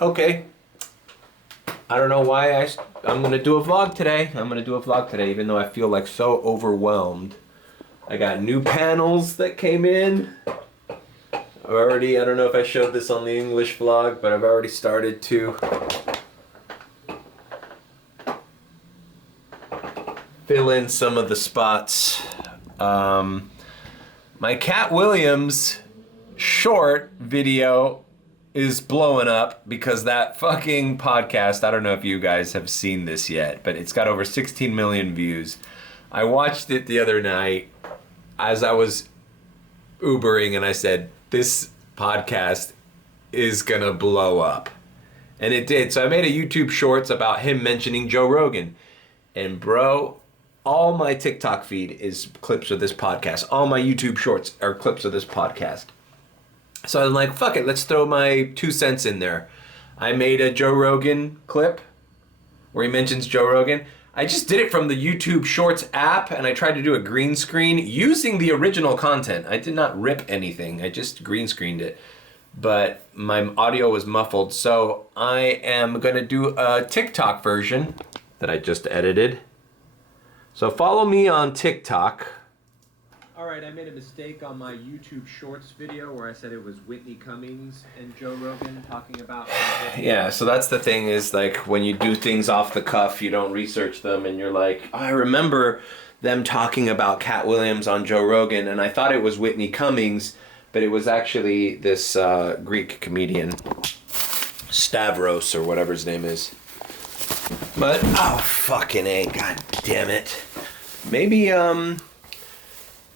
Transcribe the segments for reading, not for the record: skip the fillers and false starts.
Okay. I don't know why I'm gonna do a vlog today. Even though I feel like so overwhelmed. I got new panels that came in. I don't know if I showed this on the English vlog, but I've already started to fill in some of the spots. My Katt Williams short video is blowing up because that fucking podcast, I don't know if you guys have seen this yet, but it's got over 16 million views. I watched it the other night as I was Ubering and I said, this podcast is gonna blow up. And it did. So I made a YouTube shorts about him mentioning Joe Rogan. And bro, all my TikTok feed is clips of this podcast. All my YouTube shorts are clips of this podcast. So I'm like, fuck it, let's throw my 2 cents in there. I made a Joe Rogan clip where he mentions Joe Rogan. I just did it from the YouTube Shorts app and I tried to do a green screen using the original content. I did not rip anything, I just green screened it. But my audio was muffled, so I am gonna do a TikTok version that I just edited. So follow me on TikTok. Alright, I made a mistake on my YouTube Shorts video where I said it was Whitney Cummings and Joe Rogan talking about... Yeah, so that's the thing is like when you do things off the cuff, you don't research them and you're like, oh, I remember them talking about Katt Williams on Joe Rogan and I thought it was Whitney Cummings, but it was actually this Greek comedian, Stavros or whatever his name is. But, oh fucking A, god damn it.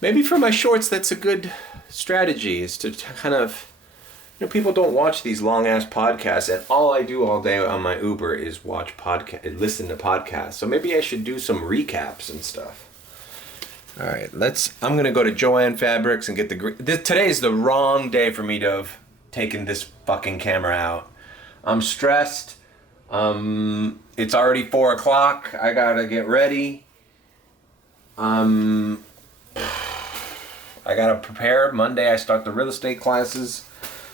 Maybe for my shorts, that's a good strategy, is to kind of, people don't watch these long ass podcasts, and all I do all day on my Uber is listen to podcasts. So maybe I should do some recaps and stuff. All right, I'm gonna go to Joann Fabrics and get today is the wrong day for me to have taken this fucking camera out. I'm stressed. It's already 4 o'clock. I gotta get ready. I gotta prepare. Monday I start the real estate classes.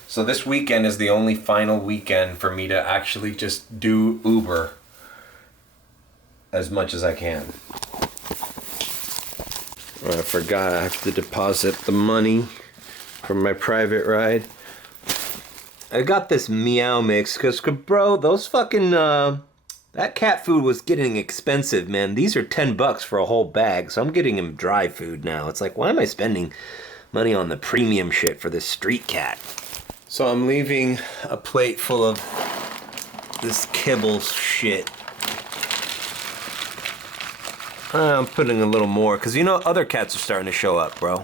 So this weekend is the only final weekend for me to actually just do Uber as much as I can. I forgot I have to deposit the money from my private ride. I got this meow mix because, bro, those fucking, that cat food was getting expensive, man. These are $10 for a whole bag, so I'm getting him dry food now. It's like, why am I spending money on the premium shit for this street cat? So I'm leaving a plate full of this kibble shit. I'm putting a little more, because other cats are starting to show up, bro.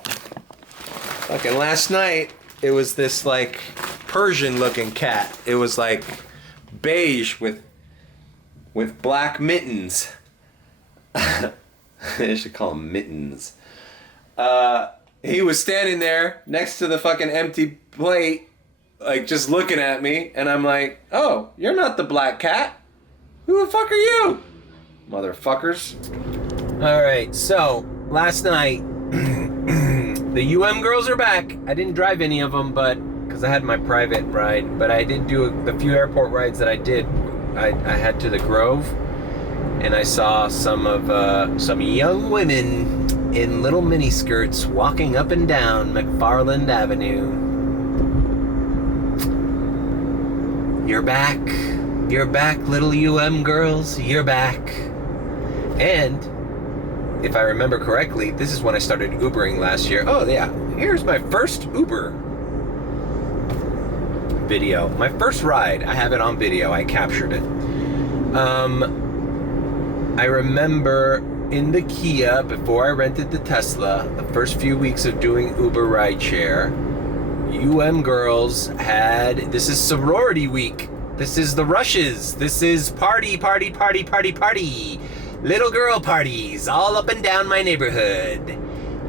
Fucking last night, it was this, like, Persian looking cat. It was like beige with black mittens. I should call them mittens. He was standing there next to the fucking empty plate, like just looking at me, and I'm like, oh, you're not the black cat. Who the fuck are you? Motherfuckers. Alright, so last night the girls are back. I didn't drive any of them, but because I had my private ride, but I did do the few airport rides that I did. I had to the Grove, and I saw some young women in little mini skirts walking up and down McFarland Avenue. You're back, little girls, you're back. And if I remember correctly, this is when I started Ubering last year. Oh yeah, here's my first Uber video. My first ride, I have it on video, I captured it. I remember in the Kia, before I rented the Tesla, the first few weeks of doing Uber rideshare, girls had, this is sorority week, this is the rushes, this is party. Little girl parties all up and down my neighborhood.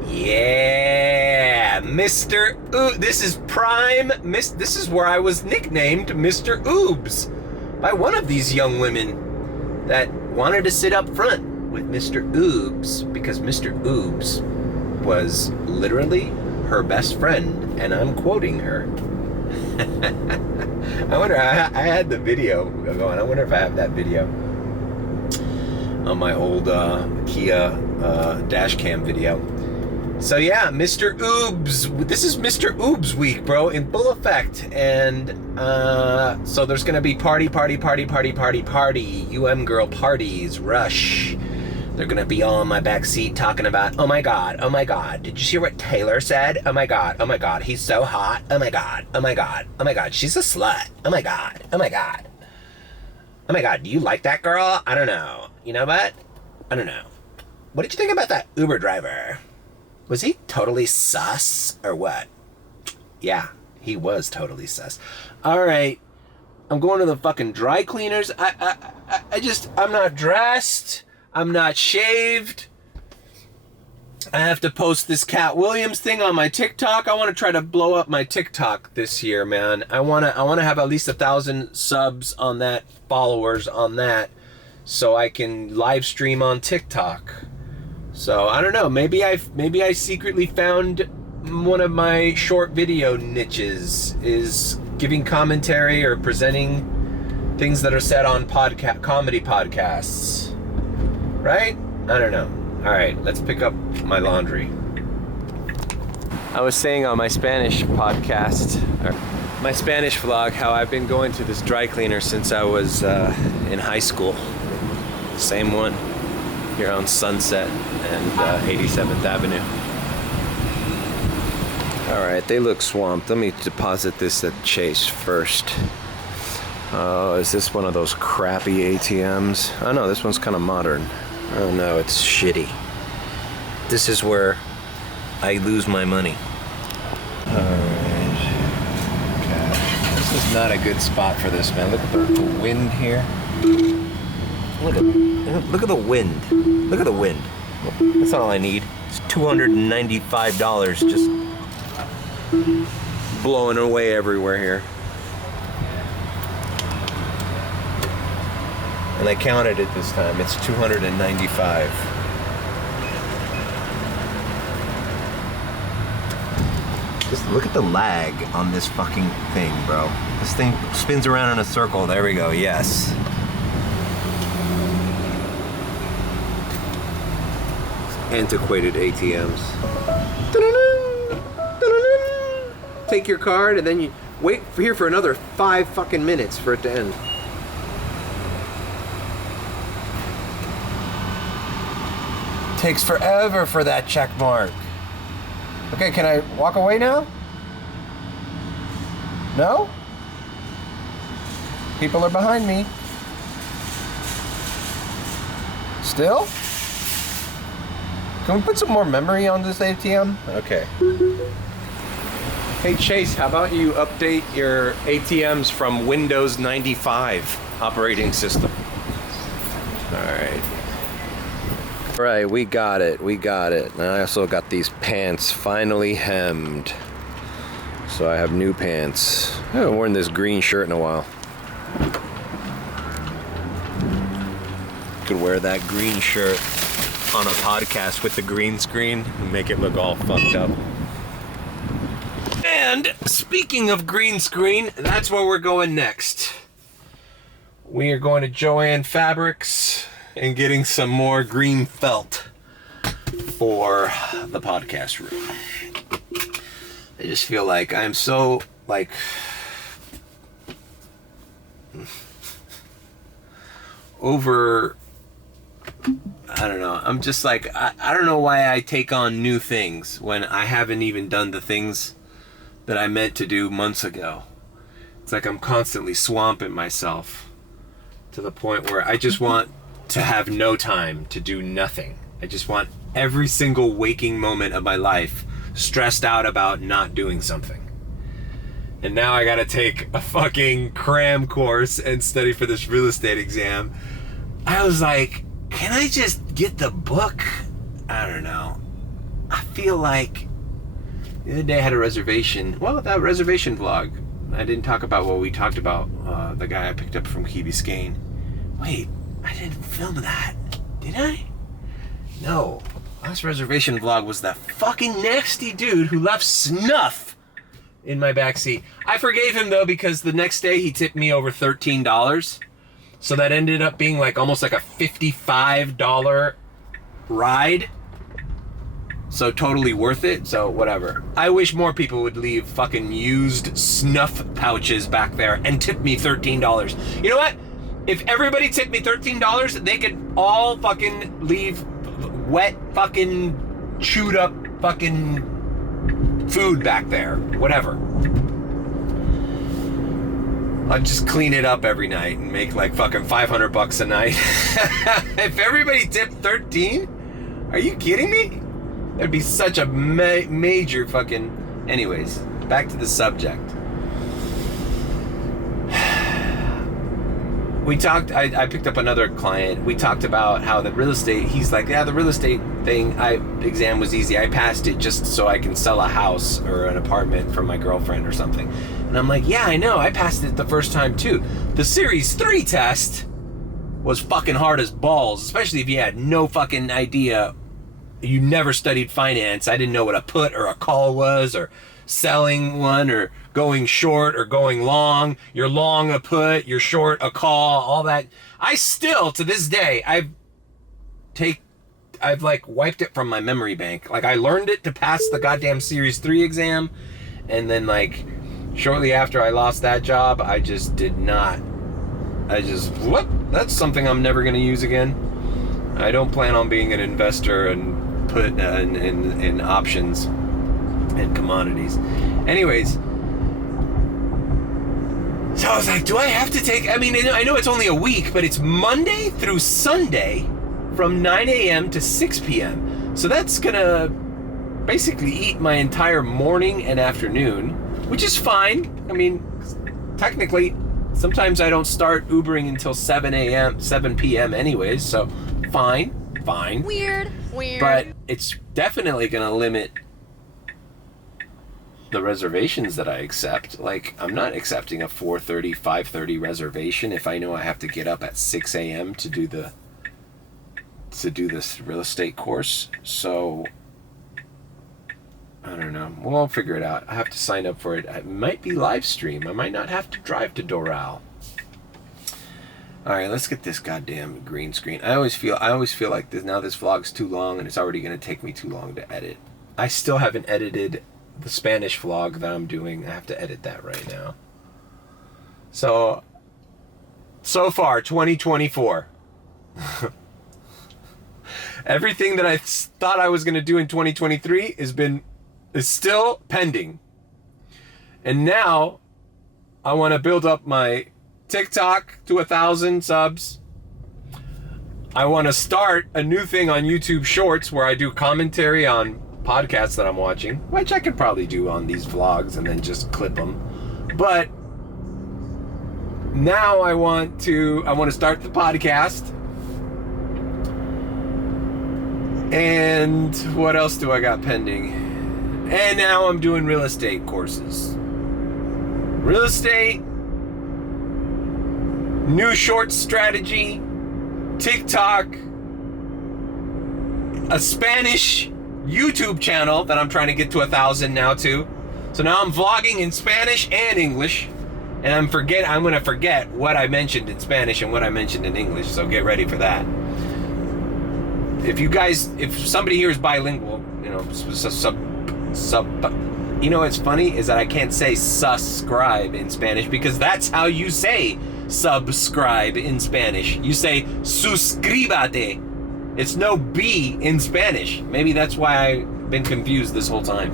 Yeah, Mr. This is prime. This is where I was nicknamed Mr. Oobs by one of these young women that wanted to sit up front with Mr. Oobs because Mr. Oobs was literally her best friend, and I'm quoting her. I wonder, I had the video going. I wonder if I have that video on my old Kia dashcam video. So yeah, Mr. Oobs. This is Mr. Oobs week, bro, in full effect. And so there's gonna be party. UM girl parties, rush. They're gonna be all in my back seat talking about, oh my god, did you hear what Taylor said? Oh my god, he's so hot. Oh my god, she's a slut. Oh my god. Do you like that girl? I don't know. You know what? I don't know. What did you think about that Uber driver? Was he totally sus or what? Yeah, he was totally sus. All right, I'm going to the fucking dry cleaners. I'm not dressed. I'm not shaved. I have to post this Katt Williams thing on my TikTok. I want to try to blow up my TikTok this year, man. I want to have at least 1,000 subs on that, followers on that, so I can live stream on TikTok. So I don't know. Maybe I secretly found one of my short video niches is giving commentary or presenting things that are said on comedy podcasts. Right? I don't know. All right, let's pick up my laundry. I was saying on my Spanish podcast, or my Spanish vlog, how I've been going to this dry cleaner since I was in high school. Same one here on Sunset and 87th Avenue. All right, they look swamped. Let me deposit this at Chase first. Oh, is this one of those crappy ATMs? Oh no, this one's kind of modern. Oh no, it's shitty. This is where I lose my money. Alright. Okay. This is not a good spot for this, man. Look at the wind here. Look at the wind. Look at the wind. That's all I need. It's $295 just blowing away everywhere here. And I counted it this time. It's 295. Just look at the lag on this fucking thing, bro. This thing spins around in a circle. There we go. Yes. Antiquated ATMs. Take your card and then you wait here for another 5 fucking minutes for it to end. Takes forever for that check mark. Okay, can I walk away now? No? People are behind me. Still? Can we put some more memory on this ATM? Okay. Hey Chase, how about you update your ATMs from Windows 95 operating system? Alright. Right, we got it. And I also got these pants finally hemmed. So I have new pants. I haven't worn this green shirt in a while. Could wear that green shirt on a podcast with the green screen and make it look all fucked up. And speaking of green screen, that's where we're going next. We are going to Joann Fabrics and getting some more green felt for the podcast room. I just feel like I'm so, like, over, I don't know. I'm just like, I don't know why I take on new things when I haven't even done the things that I meant to do months ago. It's like I'm constantly swamping myself to the point where I just want to have no time to do nothing. I just want every single waking moment of my life stressed out about not doing something. And now I gotta take a fucking cram course and study for this real estate exam. I was like, can I just get the book? I don't know. I feel like the other day I had a reservation. Well, that reservation vlog, I didn't talk about what we talked about, the guy I picked up from Key Biscayne. Wait, I didn't film that, did I? No. Last reservation vlog was that fucking nasty dude who left snuff in my back seat. I forgave him though because the next day he tipped me over $13. So that ended up being like almost like a $55 ride. So totally worth it. So whatever. I wish more people would leave fucking used snuff pouches back there and tip me $13. You know what? If everybody tipped me $13, they could all fucking leave wet fucking chewed up fucking food back there. Whatever. I'll just clean it up every night and make like fucking $500 a night. If everybody tipped 13, are you kidding me? That'd be such a major fucking... Anyways, back to the subject. We talked, I picked up another client. We talked about how the real estate, he's like, yeah, the real estate thing, exam was easy. I passed it just so I can sell a house or an apartment for my girlfriend or something. And I'm like, yeah, I know. I passed it the first time too. The Series 3 test was fucking hard as balls, especially if you had no fucking idea. You never studied finance. I didn't know what a put or a call was, or selling one, or going short or going long. You're long a put, you're short a call, all that. I still, to this day, I've like wiped it from my memory bank. Like I learned it to pass the goddamn Series 3 exam, and then like shortly after I lost that job, I just did not. What? That's something I'm never gonna use again. I don't plan on being an investor and put in options and commodities. Anyways, so I was like, do I have to take, I mean, I know it's only a week, but it's Monday through Sunday from 9 a.m. to 6 p.m. So that's gonna basically eat my entire morning and afternoon, which is fine. I mean, technically, sometimes I don't start Ubering until 7 p.m. anyways, so fine. Weird. But it's definitely gonna limit the reservations that I accept. Like, I'm not accepting a 4:30, 5:30 reservation if I know I have to get up at 6 a.m. to do this real estate course. So I don't know. Well, I'll figure it out. I have to sign up for it. It might be live stream. I might not have to drive to Doral. All right, let's get this goddamn green screen. I always feel like this vlog's too long and it's already going to take me too long to edit. I still haven't edited the Spanish vlog that I'm doing. I have to edit that right now. So far, 2024. Everything that I thought I was going to do in 2023 is still pending. And now I want to build up my TikTok to 1,000 subs. I want to start a new thing on YouTube Shorts where I do commentary on podcasts that I'm watching, which I could probably do on these vlogs and then just clip them. But now I want to start the podcast. And what else do I got pending? And now I'm doing real estate courses. Real estate, new short strategy, TikTok, a Spanish YouTube channel that I'm trying to get to 1,000 now too. So now I'm vlogging in Spanish and English, and I'm gonna forget what I mentioned in Spanish and what I mentioned in English. So get ready for that. If somebody here is bilingual, you know, you know what's funny is that I can't say subscribe in Spanish because that's how you say subscribe in Spanish. You say suscríbete. It's no B in Spanish. Maybe that's why I've been confused this whole time.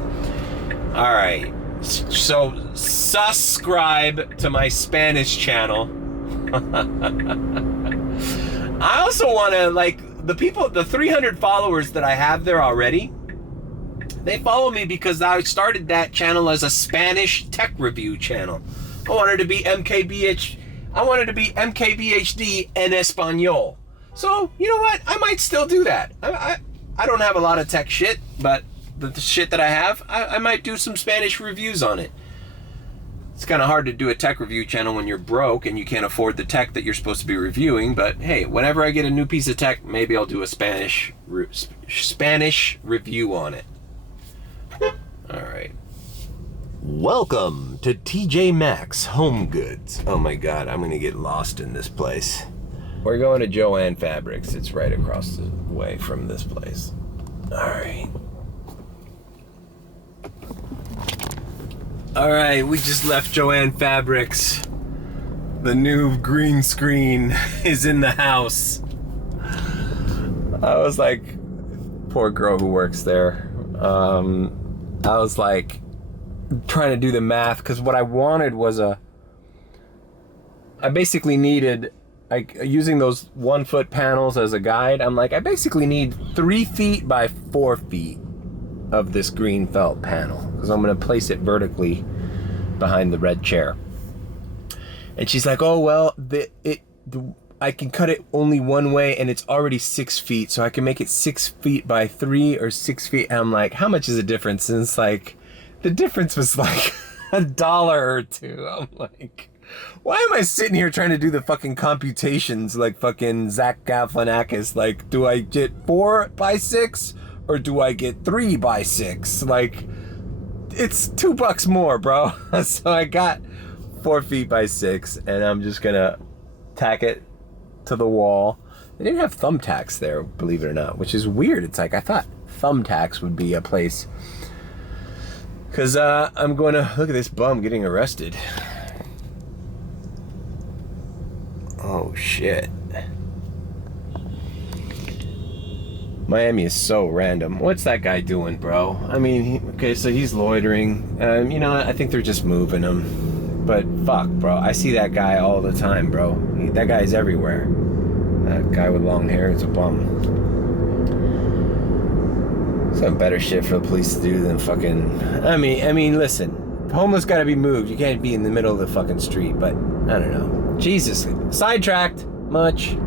All right. So subscribe to my Spanish channel. I also want to, like, the 300 followers that I have there already, they follow me because I started that channel as a Spanish tech review channel. I wanted to be MKBHD en Español. So, you know what? I might still do that. I don't have a lot of tech shit, but the shit that I have, I might do some Spanish reviews on it. It's kind of hard to do a tech review channel when you're broke and you can't afford the tech that you're supposed to be reviewing, but hey, whenever I get a new piece of tech, maybe I'll do a Spanish review on it. All right. Welcome to TJ Maxx Home Goods. Oh my God, I'm gonna get lost in this place. We're going to Joann Fabrics. It's right across the way from this place. All right, we just left Joann Fabrics. The new green screen is in the house. I was like, poor girl who works there. I was like trying to do the math because what I wanted was I basically needed, like, using those 1 foot panels as a guide. I'm like, I basically need 3 feet by 4 feet of this green felt panel because I'm gonna place it vertically behind the red chair. And she's like, oh well, I can cut it only one way and it's already 6 feet, so I can make it 6 feet by 3 or 6 feet. And I'm like, how much is the difference? And it's like, the difference was like $1 or $2. I'm like, why am I sitting here trying to do the fucking computations like fucking Zach Galifianakis? Like, do I get 4 by 6 or do I get 3 by 6? Like, it's $2 more, bro. So I got 4 feet by 6 and I'm just gonna tack it to the wall. They didn't have thumbtacks there, believe it or not, which is weird. It's like, I thought thumbtacks would be a place. Cause I'm going to, look at this bum getting arrested. Oh shit. Miami is so random. What's that guy doing, bro? I mean, okay, so he's loitering. You know, I think they're just moving him. But fuck, bro. I see that guy all the time, bro. That guy's everywhere. That guy with long hair is a bum. Some better shit for the police to do than fucking... I mean, listen. Homeless gotta be moved. You can't be in the middle of the fucking street, but I don't know. Jesus. Sidetracked much.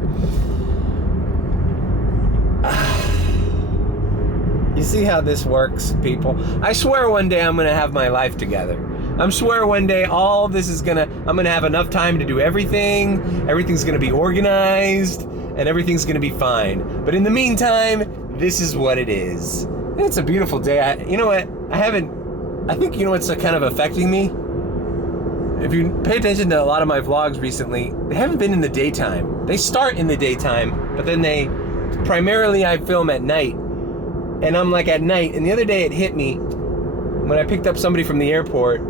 You see how this works, people? I swear one day I'm gonna have my life together. I swear one day all this is I'm gonna have enough time to do everything. Everything's gonna be organized and everything's gonna be fine. But in the meantime, this is what it is. And it's a beautiful day. You know what? I think you know what's kind of affecting me? If you pay attention to a lot of my vlogs recently, they haven't been in the daytime. They start in the daytime, but then primarily I film at night. And I'm like at night, and the other day it hit me when I picked up somebody from the airport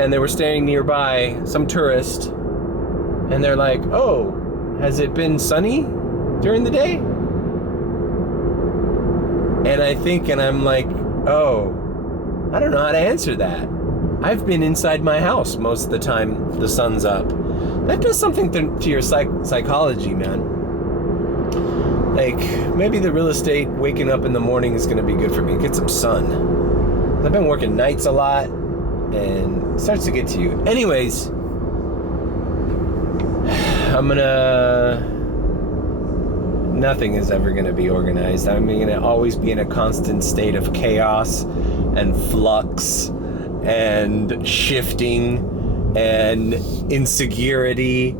and they were staying nearby, some tourist, and they're like, oh, has it been sunny during the day? And I'm like, oh, I don't know how to answer that. I've been inside my house most of the time the sun's up. That does something to your psychology, man. Like, maybe the real estate waking up in the morning is gonna be good for me. Get some sun. I've been working nights a lot, and it starts to get to you. Anyways, nothing is ever gonna be organized. I'm gonna always be in a constant state of chaos and flux and shifting and insecurity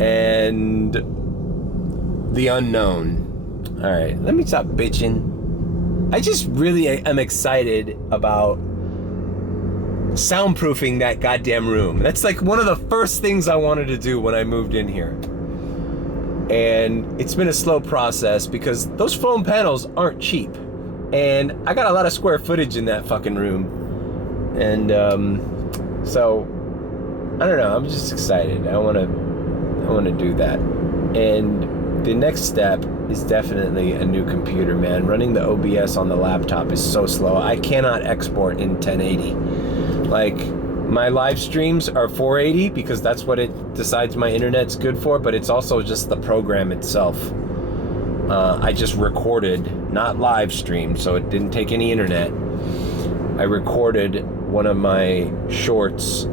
and the unknown. All right, let me stop bitching. I just really am excited about soundproofing that goddamn room. That's like one of the first things I wanted to do when I moved in here. And it's been a slow process because those foam panels aren't cheap. And I got a lot of square footage in that fucking room. And so, I don't know, I'm just excited. I wanna do that. And the next step is definitely a new computer, man. Running the OBS on the laptop is so slow. I cannot export in 1080. Like, my live streams are 480 because that's what it decides my internet's good for, but it's also just the program itself. I just recorded, not live streamed, so it didn't take any internet. I recorded one of my shorts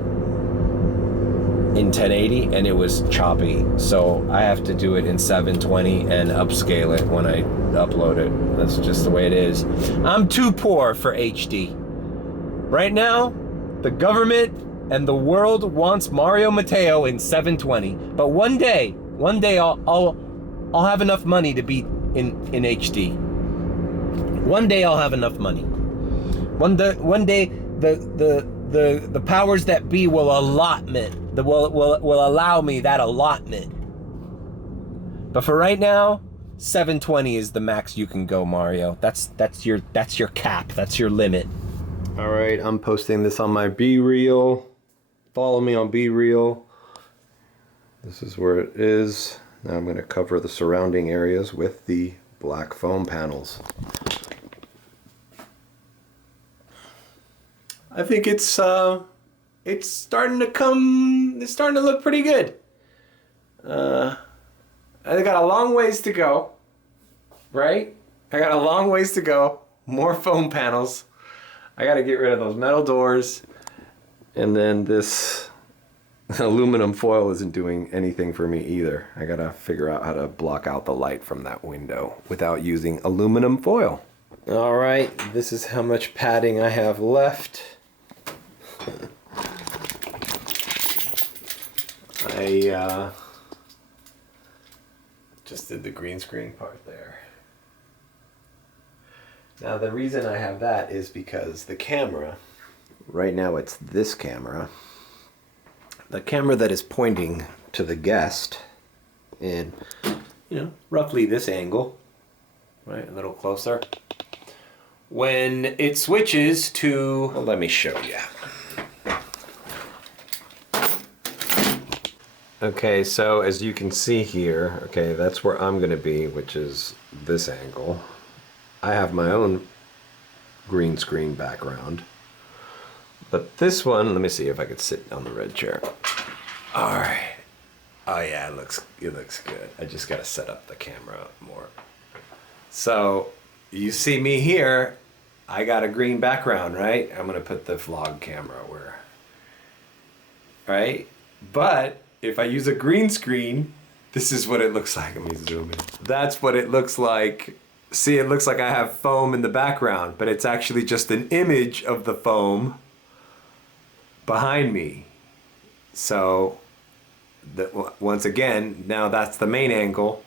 in 1080 and it was choppy, so I have to do it in 720 and upscale it when I upload it. That's just the way it is. I'm too poor for HD. Right now, the government and the world wants Mario Mateo in 720, but one day I'll have enough money to be in HD. One day I'll have enough money. One day, the powers that be will allow me that allotment. But for right now, 720 is the max you can go, Mario. That's your cap. That's your limit. All right, I'm posting this on my BeReal. Follow me on BeReal. This is where it is. Now I'm going to cover the surrounding areas with the black foam panels. I think it's starting to look pretty good. I got a long ways to go, right? I got a long ways to go. More foam panels. I got to get rid of those metal doors. And then this aluminum foil isn't doing anything for me either. I got to figure out how to block out the light from that window without using aluminum foil. All right, this is how much padding I have left. I just did the green screen part there. Now the reason I have that is because the camera, right now it's this camera, the camera that is pointing to the guest in, roughly this angle, right, a little closer. When it switches to, well, let me show you. Okay, so as you can see here, okay, that's where I'm going to be, which is this angle. I have my own green screen background. But this one, let me see if I could sit on the red chair. All right. Oh yeah, it looks good. I just got to set up the camera more. So, you see me here, I got a green background, right? I'm going to put the vlog camera where, right? But if I use a green screen, this is what it looks like. Let me zoom in. That's what it looks like. See, it looks like I have foam in the background, but it's actually just an image of the foam behind me. So, once again, now that's the main angle.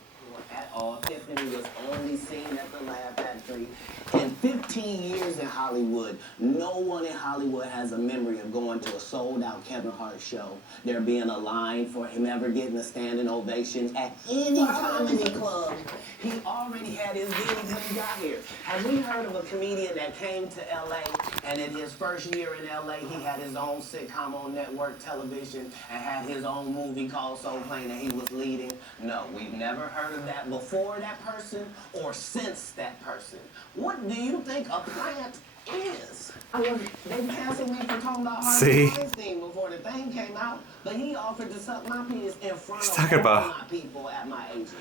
Tiffany was only seen at the Laugh Factory. In 15 years in Hollywood, no one in Hollywood has a memory of going to a sold-out Kevin Hart show. There being a line for him ever getting a standing ovation at any comedy club. He already had his deals when he got here. Have we heard of a comedian that came to LA and in his first year in LA, he had his own sitcom on network television and had his own movie called Soul Plane that he was leading? No, we've never heard of that before that person or since that person. What do you think a plant is? They canceled me for talking about Harvey Weinstein before the thing came out, but he offered to suck my penis in front of all my people at my agency.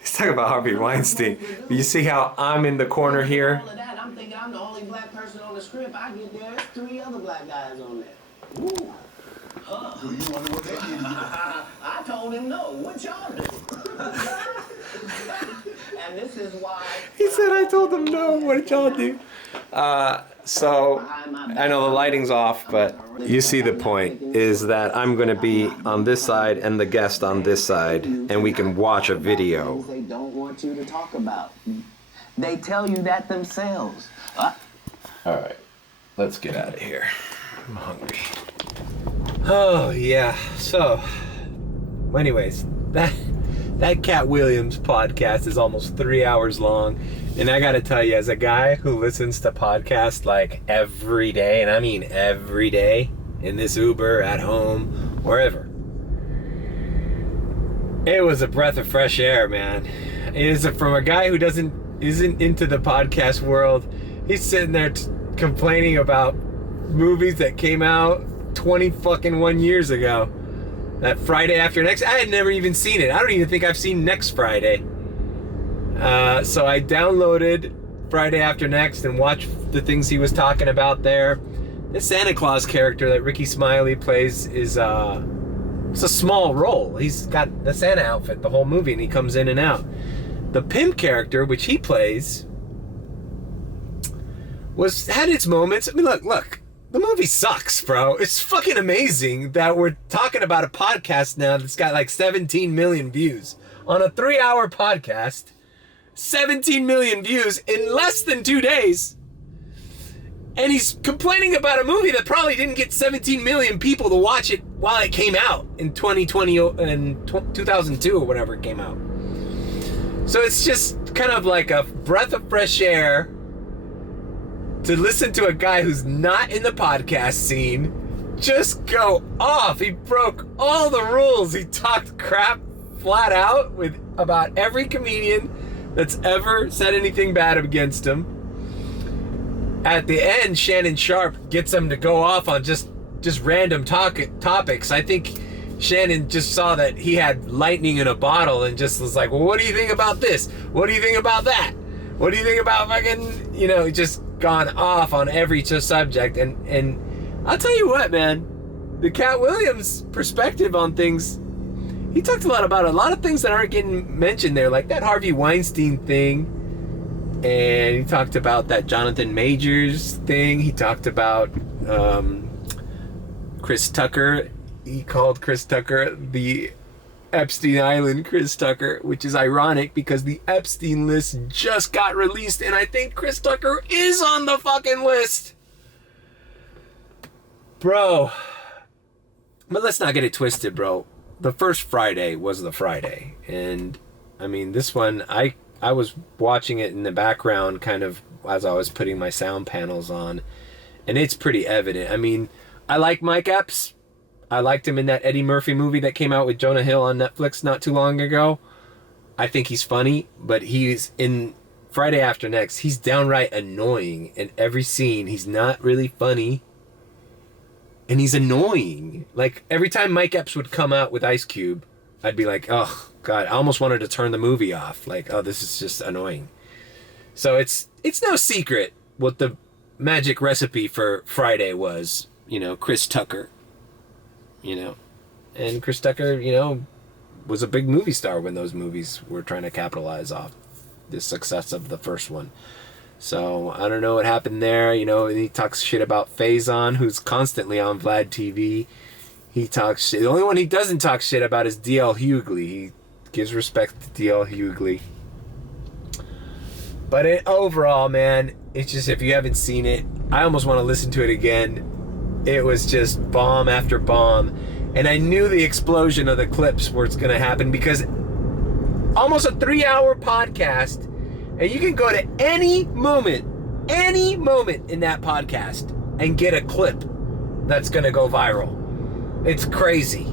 He's talking about Harvey Weinstein. You see how I'm in the corner here? All of that, I'm thinking I'm the only black person on the script. I get there, there's 3 other black guys on there. Ooh. Huh. Do you wonder what they did? I told him no. What y'all do? And this is why. He said I told him no. What did y'all do? So I know the lighting's off, but you see the point is that I'm going to be on this side and the guest on this side, and we can watch a video. They don't want you to talk about. They tell you that themselves. All right, let's get out of here. I'm hungry. Oh yeah. So, anyways, that Katt Williams podcast is almost 3 hours long, and I gotta tell you, as a guy who listens to podcasts like every day, and I mean every day, in this Uber, at home, wherever, it was a breath of fresh air, man. It is from a guy who isn't into the podcast world. He's sitting there complaining about movies that came out 21 years ago. That Friday After Next, I had never even seen it. I don't even think I've seen Next Friday. So I downloaded Friday After Next and watched the things he was talking about there. The Santa Claus character that Ricky Smiley plays is it's a small role. He's got the Santa outfit the whole movie, and he comes in and out. The pimp character, which he plays, had its moments. I mean, look. The movie sucks, bro. It's fucking amazing that we're talking about a podcast now that's got like 17 million views. On a 3-hour podcast, 17 million views in less than 2 days. And he's complaining about a movie that probably didn't get 17 million people to watch it while it came out in 2020 and 2002 or whenever it came out. So it's just kind of like a breath of fresh air to listen to a guy who's not in the podcast scene just go off. He broke all the rules. He talked crap flat out with about every comedian that's ever said anything bad against him. At the end, Shannon Sharpe gets him to go off on just random topics. I think Shannon just saw that he had lightning in a bottle and just was like, well, what do you think about this? What do you think about that? What do you think about fucking, just gone off on every subject. And I'll tell you what, man, the Katt Williams perspective on things, he talked about a lot of things that aren't getting mentioned there, like that Harvey Weinstein thing. And he talked about that Jonathan Majors thing. He talked about Chris Tucker. He called Chris Tucker the Epstein Island Chris Tucker, which is ironic because the Epstein list just got released, and I think Chris Tucker is on the fucking list. Bro. But let's not get it twisted, bro. The first Friday was the Friday. And, I mean, this one, I was watching it in the background kind of as I was putting my sound panels on, and it's pretty evident. I mean, I like Mike Epps. I liked him in that Eddie Murphy movie that came out with Jonah Hill on Netflix not too long ago. I think he's funny, but he's in Friday After Next. He's downright annoying in every scene. He's not really funny, and he's annoying. Like, every time Mike Epps would come out with Ice Cube, I'd be like, oh, God, I almost wanted to turn the movie off. Like, oh, this is just annoying. So it's no secret what the magic recipe for Friday was. Chris Tucker. And Chris Tucker, was a big movie star when those movies were trying to capitalize off the success of the first one. So I don't know what happened there. And he talks shit about Faison, who's constantly on Vlad TV. He talks shit. The only one he doesn't talk shit about is D.L. Hughley. He gives respect to D.L. Hughley. But overall, man, it's just, if you haven't seen it, I almost want to listen to it again. It was just bomb after bomb. And I knew the explosion of the clips were going to happen because almost a 3-hour podcast, and you can go to any moment in that podcast and get a clip that's going to go viral. It's crazy.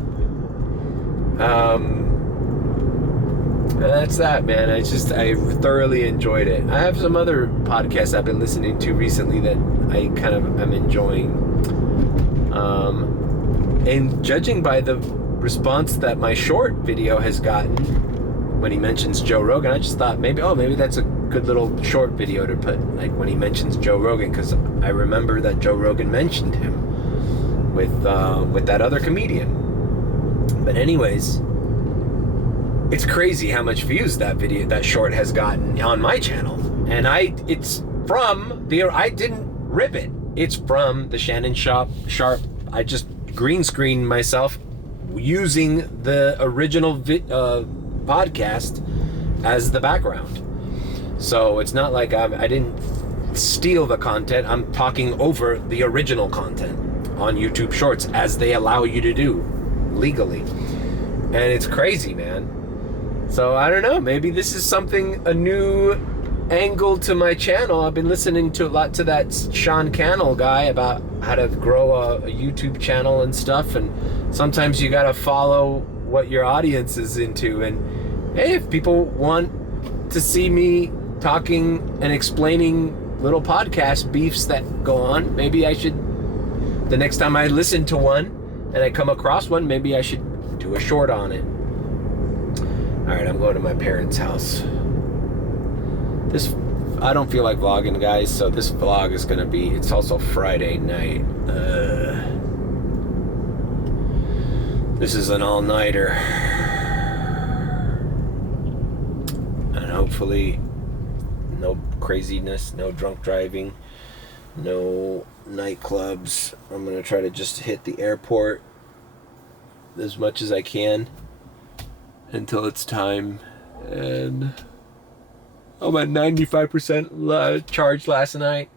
That's that, man. I thoroughly enjoyed it. I have some other podcasts I've been listening to recently that I kind of am enjoying. And judging by the response that my short video has gotten when he mentions Joe Rogan, I just thought maybe that's a good little short video to put, like when he mentions Joe Rogan, because I remember that Joe Rogan mentioned him with that other comedian. But anyways, it's crazy how much views that short has gotten on my channel. And I didn't rip it. It's from the Shannon Sharpe. I just green screened myself using the original podcast as the background. So it's not like I didn't steal the content. I'm talking over the original content on YouTube Shorts, as they allow you to do legally. And it's crazy, man. So I don't know, maybe this is a new angle to my channel. I've been listening to a lot to that Sean Cannell guy about how to grow a YouTube channel and stuff, and sometimes you gotta follow what your audience is into. And hey, if people want to see me talking and explaining little podcast beefs that go on, maybe I should, the next time I listen to one and I come across one, maybe I should do a short on it. Alright, I'm going to my parents' house. I don't feel like vlogging, guys, so this vlog is gonna be, it's also Friday night. This is an all-nighter. And hopefully no craziness, no drunk driving, no nightclubs. I'm gonna try to just hit the airport as much as I can until it's time. And I'm at 95% charged last night.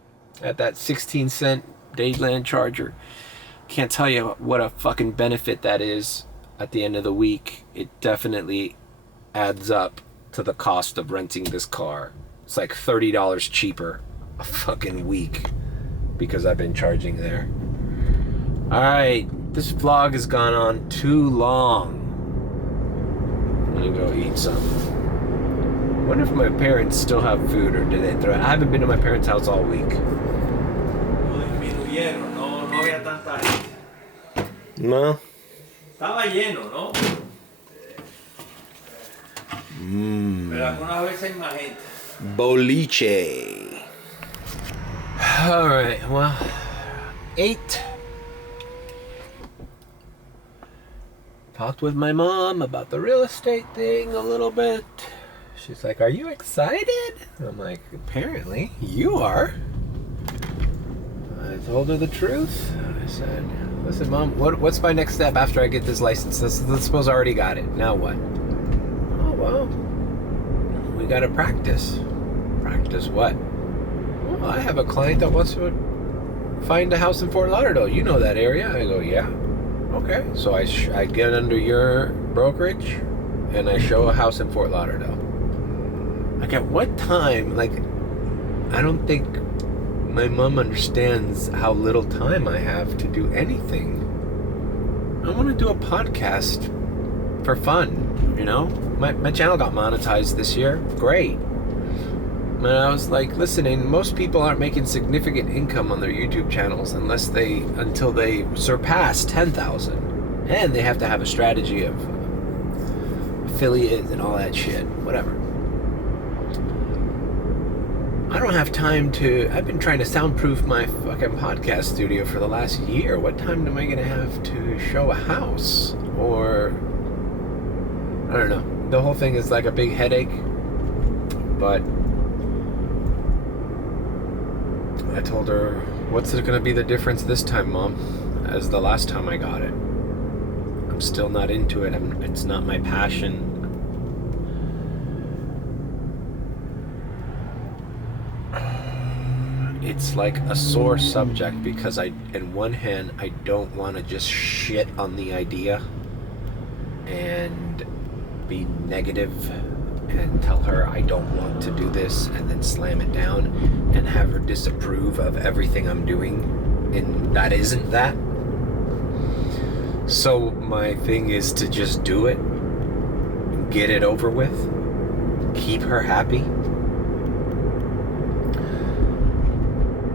at that 16-cent Dadeland charger. Can't tell you what a fucking benefit that is at the end of the week. It definitely adds up to the cost of renting this car. It's like $30 cheaper a fucking week because I've been charging there. Alright, this vlog has gone on too long. I'm gonna go eat some. I wonder if my parents still have food or did they throw it? I haven't been to my parents' house all week. No había tanta gente. No. Estaba lleno, ¿no? Pero algunas veces hay más gente. Boliche. Alright, well, 8. Talked with my mom about the real estate thing a little bit. She's like, are you excited? I'm like, apparently, you are. I told her the truth. I said, listen, Mom, what's my next step after I get this license? Let's suppose I already got it. Now what? Oh, well, we got to practice. Practice what? Well, I have a client that wants to find a house in Fort Lauderdale. You know that area. I go, yeah. Okay. So I get under your brokerage and I show a house in Fort Lauderdale. Like, at what time? Like, I don't think my mom understands how little time I have to do anything. I want to do a podcast for fun, you know? My channel got monetized this year. Great. And I was like, listening, most people aren't making significant income on their YouTube channels until they surpass 10,000. And they have to have a strategy of affiliate and all that shit. Whatever. I don't have time to... I've been trying to soundproof my fucking podcast studio for the last year. What time am I going to have to show a house? Or... I don't know. The whole thing is like a big headache. But... I told her, what's going to be the difference this time, Mom? As the last time I got it. I'm still not into it. It's not my passion. It's like a sore subject because in one hand, I don't want to just shit on the idea and be negative and tell her I don't want to do this and then slam it down and have her disapprove of everything I'm doing and that isn't that. So my thing is to just do it, get it over with, keep her happy.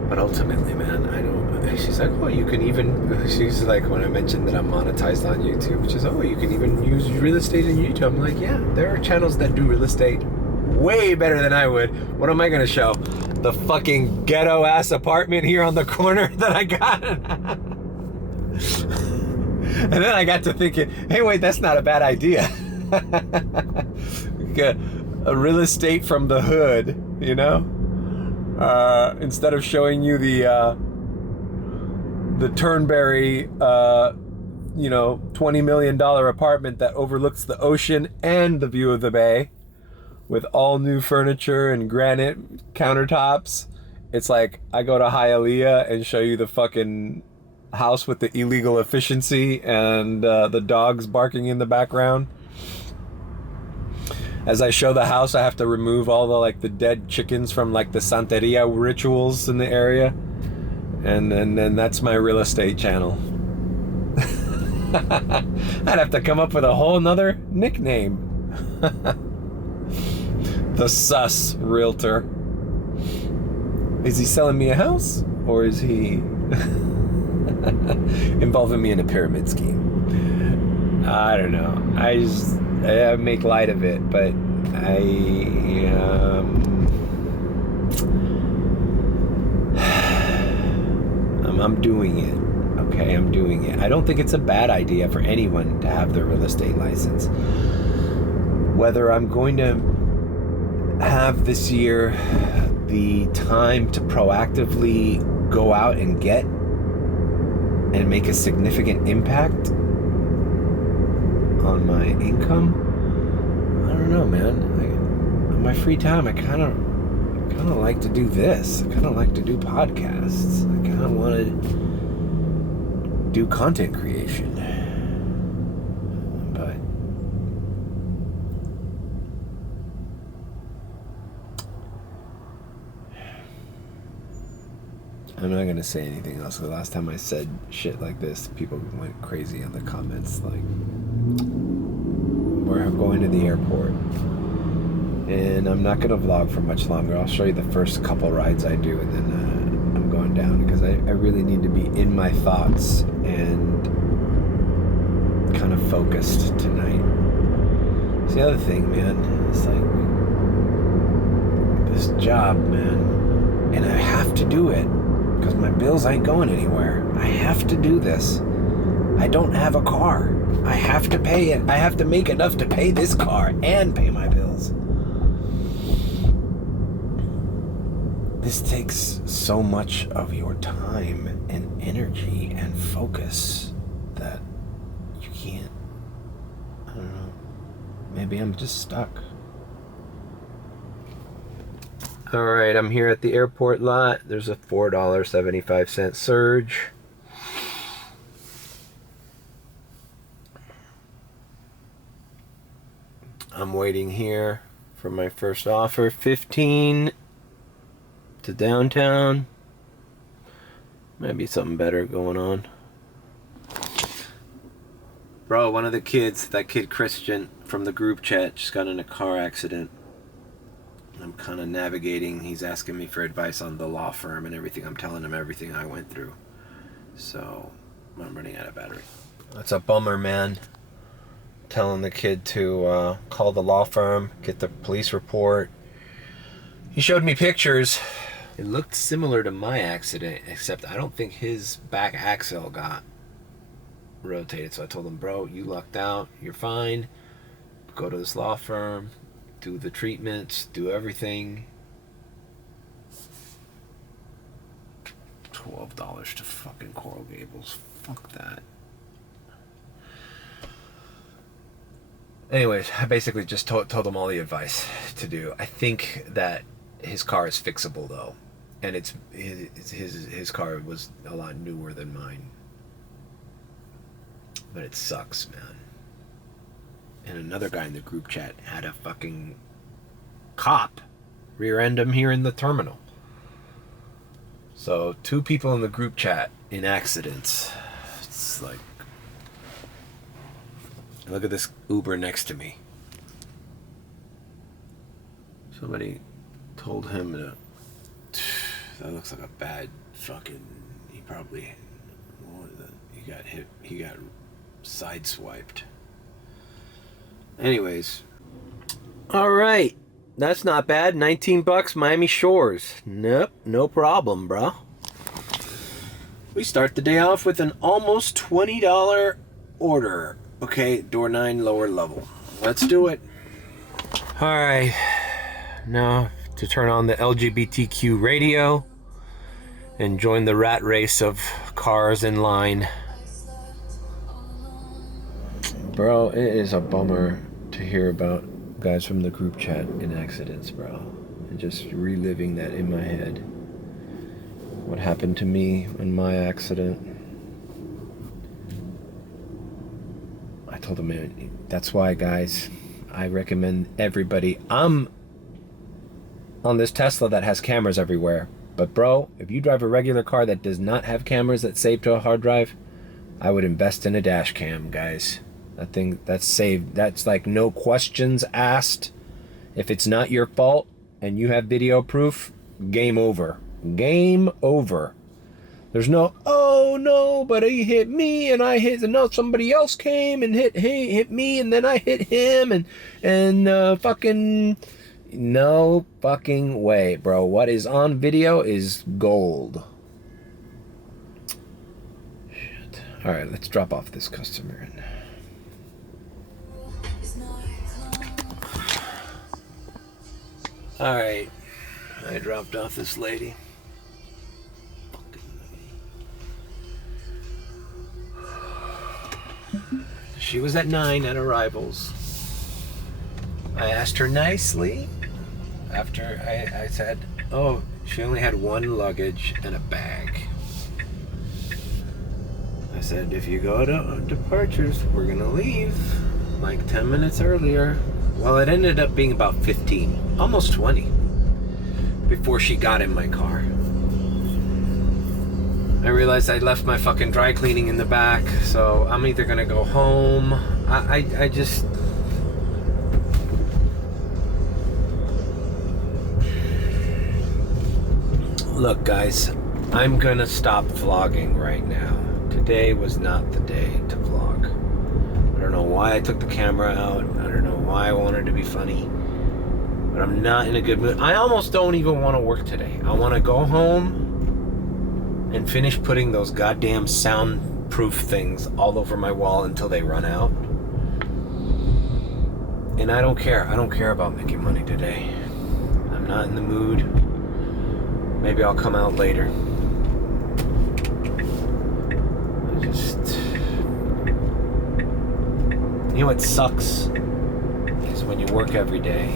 But ultimately, man, I don't... She's like, oh, you can even... She's like, when I mentioned that I'm monetized on YouTube, she's like, oh, you can even use real estate in YouTube. I'm like, yeah, there are channels that do real estate way better than I would. What am I going to show? The fucking ghetto-ass apartment here on the corner that I got? And then I got to thinking, hey, wait, that's not a bad idea. A real estate from the hood, you know? Instead of showing you the Turnberry, $20 million apartment that overlooks the ocean and the view of the bay with all new furniture and granite countertops. It's like I go to Hialeah and show you the fucking house with the illegal efficiency and the dogs barking in the background. As I show the house, I have to remove all the dead chickens from the Santeria rituals in the area. And then that's my real estate channel. I'd have to come up with a whole nother nickname. The sus realtor. Is he selling me a house? Or is he involving me in a pyramid scheme? I don't know. I make light of it, but I'm doing it. Okay, I'm doing it. I don't think it's a bad idea for anyone to have their real estate license. Whether I'm going to have this year the time to proactively go out and get and make a significant impact on my income, I don't know, man. On my free time, I kind kind of like to do this. I kind of like to do podcasts. I kind of want to do content creation. But I'm not going to say anything else. The last time I said shit like this, people went crazy in the comments. Like, we're going to the airport. And I'm not going to vlog for much longer. I'll show you the first couple rides I do, and then I'm going down because I really need to be in my thoughts and kind of focused tonight. It's the other thing, man. It's like this job, man. And I have to do it because my bills ain't going anywhere. I have to do this. I don't have a car. I have to pay it. I have to make enough to pay this car and pay my bills. This takes so much of your time and energy and focus that you can't, I don't know, maybe I'm just stuck. All right, I'm here at the airport lot. There's a $4.75 surge. I'm waiting here for my first offer. 15 to downtown. Maybe something better going on. Bro, one of the kids, that kid Christian from the group chat, just got in a car accident. I'm kind of navigating. He's asking me for advice on the law firm and everything. I'm telling him everything I went through. So I'm running out of battery. That's a bummer, man. Telling the kid to call the law firm, get the police report. He showed me pictures. It looked similar to my accident, except I don't think his back axle got rotated. So I told him, bro, you lucked out. You're fine. Go to this law firm, do the treatments, do everything. $12 to fucking Coral Gables. Fuck that. Anyways, I basically just told him all the advice to do. I think that his car is fixable though, and it's his car was a lot newer than mine. But it sucks, man. And another guy in the group chat had a fucking cop rear-end him here in the terminal. So 2 people in the group chat in accidents. It's like, look at this Uber next to me. Somebody told him to, that looks like a bad fucking, he got hit, he got sideswiped. Anyways. Alright. That's not bad. $19 Miami Shores. Nope, no problem, bro. We start the day off with an almost $20 order. Okay, door 9, lower level. Let's do it. Alright. Now to turn on the LGBTQ radio and join the rat race of cars in line. Bro, it is a bummer to hear about guys from the group chat in accidents, bro. And just reliving that in my head. What happened to me in my accident. I told him, man, that's why, guys, I recommend everybody. I'm on this Tesla that has cameras everywhere. But bro, if you drive a regular car that does not have cameras that save to a hard drive, I would invest in a dash cam, guys. I think that's saved. That's like no questions asked. If it's not your fault and you have video proof, game over. Game over. There's no, oh no, but he hit me and I hit, no, somebody else came and hit me and then I hit him and fucking, no fucking way, bro. What is on video is gold. Shit. All right, let's drop off this customer and all right, I dropped off this lady. She was at 9 at arrivals. I asked her nicely after I said, oh, she only had one luggage and a bag. I said, if you go to departures, we're gonna leave like 10 minutes earlier. Well, it ended up being about 15, almost 20, before she got in my car. I realized I left my fucking dry cleaning in the back, so I'm either gonna go home. I just... Look, guys, I'm gonna stop vlogging right now. Today was not the day to vlog. I don't know why I took the camera out. I don't know why I wanted to be funny. But I'm not in a good mood. I almost don't even want to work today. I want to go home and finish putting those goddamn soundproof things all over my wall until they run out. And I don't care. I don't care about making money today. I'm not in the mood. Maybe I'll come out later. You know what sucks is when you work every day.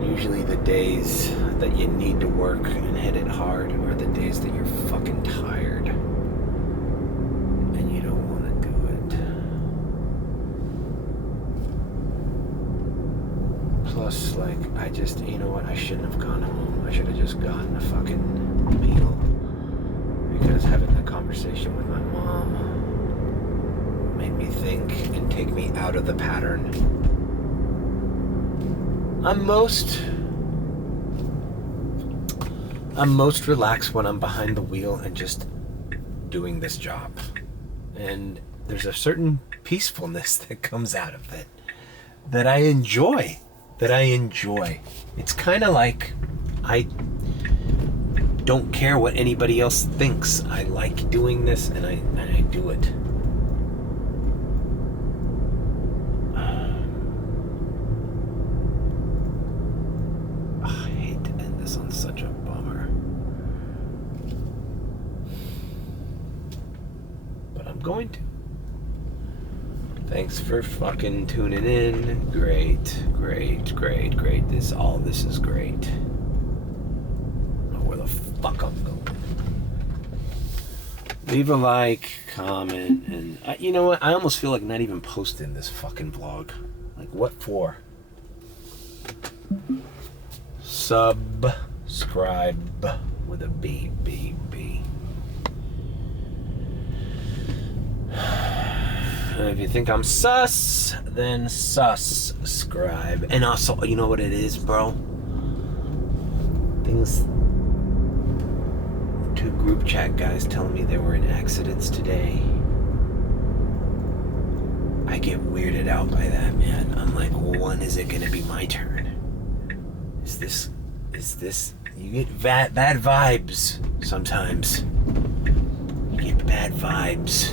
Usually the days that you need to work and hit it hard are the days that you're fucking tired and you don't want to do it. Plus, like, I just, you know what, I shouldn't have gone home. I should have just gotten a fucking meal, because having that conversation with my mom made me think and take me out of the pattern. I'm most relaxed when I'm behind the wheel and just doing this job. And there's a certain peacefulness that comes out of it that I enjoy. It's kind of like I don't care what anybody else thinks. I like doing this and I do it. I hate to end this on such a bummer. But I'm going to. Thanks for fucking tuning in. Great. This is great. I don't know where the fuck I'm going. Leave a like, comment, and you know what? I almost feel like not even posting this fucking vlog. Like, what for? Subscribe with a B. And if you think I'm sus, then subscribe. And also, you know what it is, bro? Two group chat guys telling me they were in accidents today. I get weirded out by that, man. I'm like, well, when is it gonna be my turn? Is this, you get bad vibes sometimes. You get bad vibes.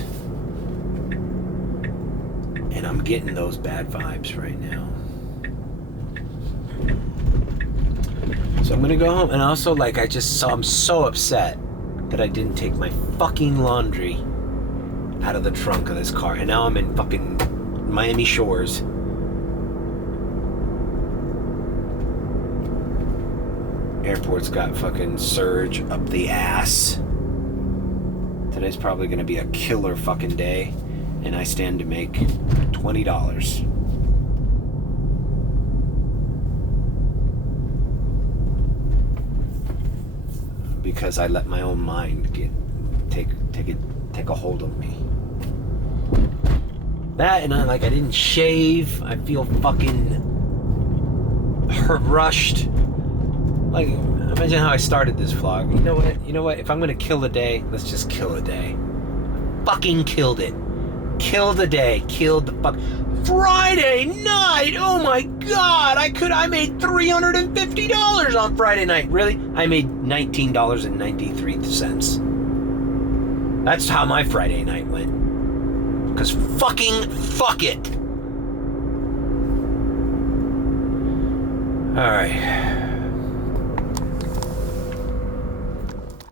And I'm getting those bad vibes right now. So I'm gonna go home. And also, like, I'm so upset that I didn't take my fucking laundry out of the trunk of this car. And now I'm in fucking Miami Shores. Airport's got fucking surge up the ass. Today's probably gonna be a killer fucking day. And I stand to make $20. Because I let my own mind take a hold of me. That, and I didn't shave. I feel fucking rushed. Like, imagine how I started this vlog. You know what? If I'm gonna kill a day, let's just kill a day. Fucking killed it. Killed the day. Killed the fuck. Friday night! Oh my god! I made $350 on Friday night. Really? I made $19.93. That's how my Friday night went. Because fucking fuck it! Alright.